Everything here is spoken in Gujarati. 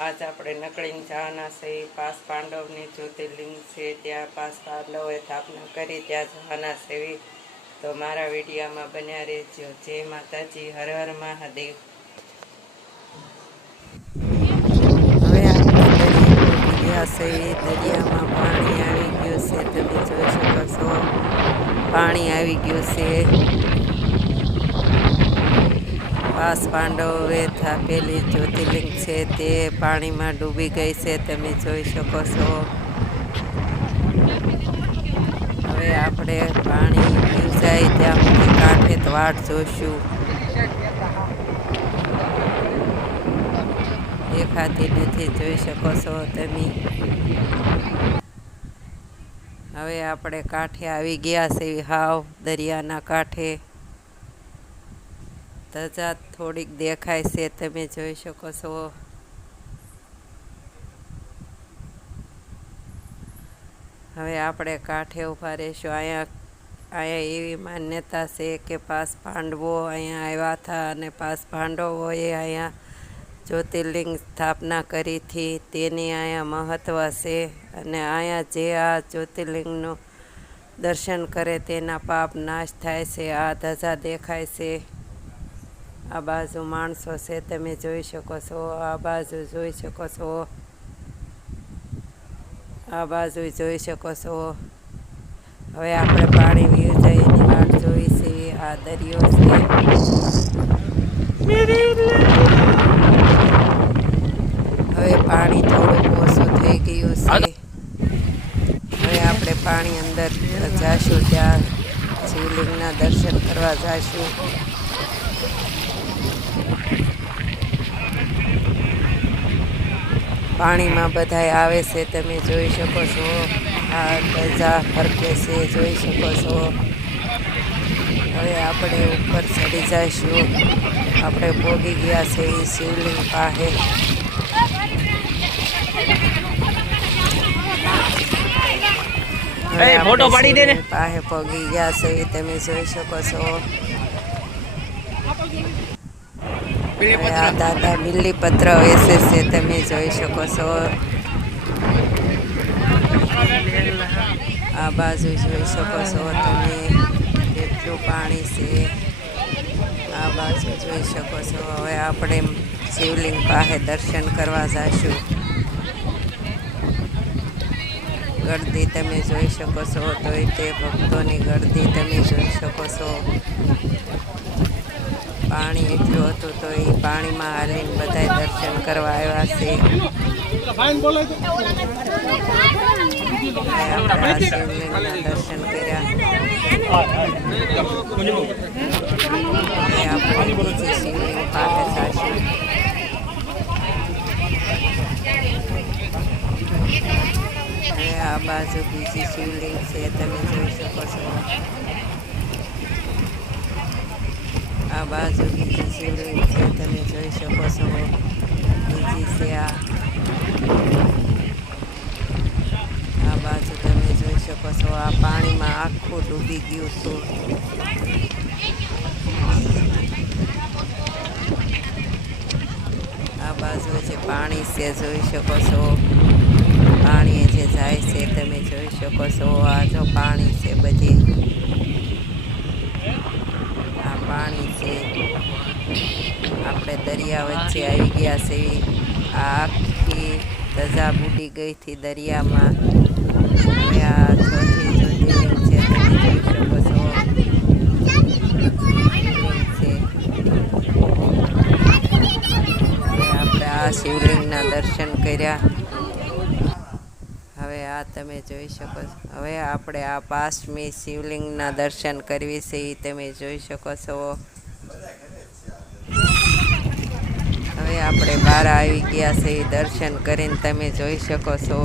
આજ આપણે નકળીને જવાના છે. પાંચ પાંડવની જ્યોતિર્લિંગ છે, ત્યાં પાંચ પાંડવોએ સ્થાપના કરી, ત્યાં જવાના છે. તો મારા વિડીયોમાં બન્યા રહેજો. જય માતાજી, હર હર મહાદેવ. હવે આપણે દરિયામાં પાણી આવી ગયું છે, તમે જોઈ શકો છો. પાણી આવી ગયું છે. પાંચ પાંડવોએ સ્થાપેલી જ્યોતિર્લિંગ છે તે પાણીમાં ડૂબી ગઈ છે, તમે જોઈ શકો છો. હવે આપણે પાણી જાય ત્યાં સુધી કાંઠે વાટ જોઈશું. દેખાતી નથી, જોઈ શકો છો તમે. હવે આપણે કાંઠે આવી ગયા છે, હાવ દરિયાના કાંઠે. ધજા થોડીક દેખાય છે, તમે જોઈ શકો છો. હવે આપણે કાંઠે ઊભા રહીશું. અહીંયા એવી માન્યતા છે કે પાંચ પાંડવો અહીંયા આવ્યા હતા અને પાંચ પાંડવોએ અહીંયા જ્યોતિર્લિંગ સ્થાપના કરી હતી, તેની અહીંયા મહત્ત્વ છે. અને અહીંયા જે આ જ્યોતિર્લિંગનું દર્શન કરે તેના પાપ નાશ થાય છે. આ ધજા દેખાય છે. આ બાજુ માણસો છે, તમે જોઈ શકો છો. આ બાજુ જોઈ શકો છો. આ બાજુ જોઈ શકો છો. હવે આપણે પાણી વીર જઈની વાટ જોઈ છે. આ દરિયો છે. હવે પાણી થોડુંક ઓછું થઈ ગયું છે. હવે આપણે પાણી અંદર જઈશું, ત્યાં શિવલિંગના દર્શન કરવા જઈશું. પાણીમાં બધાય આવે છે, તમે જોઈ શકો છો. આ ધજા ફરકે છે, જોઈ શકો છો. હવે આપણે ઉપર ચડી જઈશું. આપણે પહોંચી ગયા છે એ શિવલિંગ પાસે. ફોટો પાડી દે ને. પાસે પહોંચી ગયા છે, તમે જોઈ શકો છો. આ દાદા બિલ્લીપત્ર વેચે છે, તમે જોઈ શકો છો. આ બાજુ જોઈ શકો છો તમે, કેટલું પાણી છે. આ બાજુ જોઈ શકો છો. હવે આપણે શિવલિંગ પાસે દર્શન કરવા જઈશું. ગળદી તમે જોઈ શકો છો. તો તે ભક્તોની ગળદી તમે જોઈ શકો છો. પાણી એટલું હતું તો એ પાણીમાં હાલીને બધા દર્શન કરવા આવ્યા છે. આપણે આ શિવલિંગના દર્શન કર્યા. આપણે બીજી શિવલિંગ પાસે જઈશું. હવે આ બાજુ બીજી શિવલિંગ છે, તમે જોઈ શકો છો. આ બાજુ બીજી શિવલિંગ છે, તમે જોઈ શકો છો. બીજી છે આ બાજુ તમે જોઈ શકો છો. આ પાણીમાં આખું ડૂબી ગયું હતું. આ બાજુ જે પાણી છે, જોઈ શકો છો. પાણી જે જાય છે, તમે જોઈ શકો છો. આ જો પાણી છે, બધી આ પાણી છે. આપણે દરિયા વચ્ચે આવી ગયા છે. આ આખી ધજા બુડી ગઈ હતી દરિયામાં. હવે આ ચોથી જ્યોતિર્લિંગ છે, તમે જોઈ શકો છો. આપણે આ શિવલિંગના દર્શન કર્યા. હવે આ તમે જોઈ શકો છો. હવે આપણે આ પાંચમી શિવલિંગના દર્શન કરવી છે, એ તમે જોઈ શકો છો. હવે આપણે બહાર આવી ગયા છે, દર્શન કરીને તમે જોઈ શકો છો.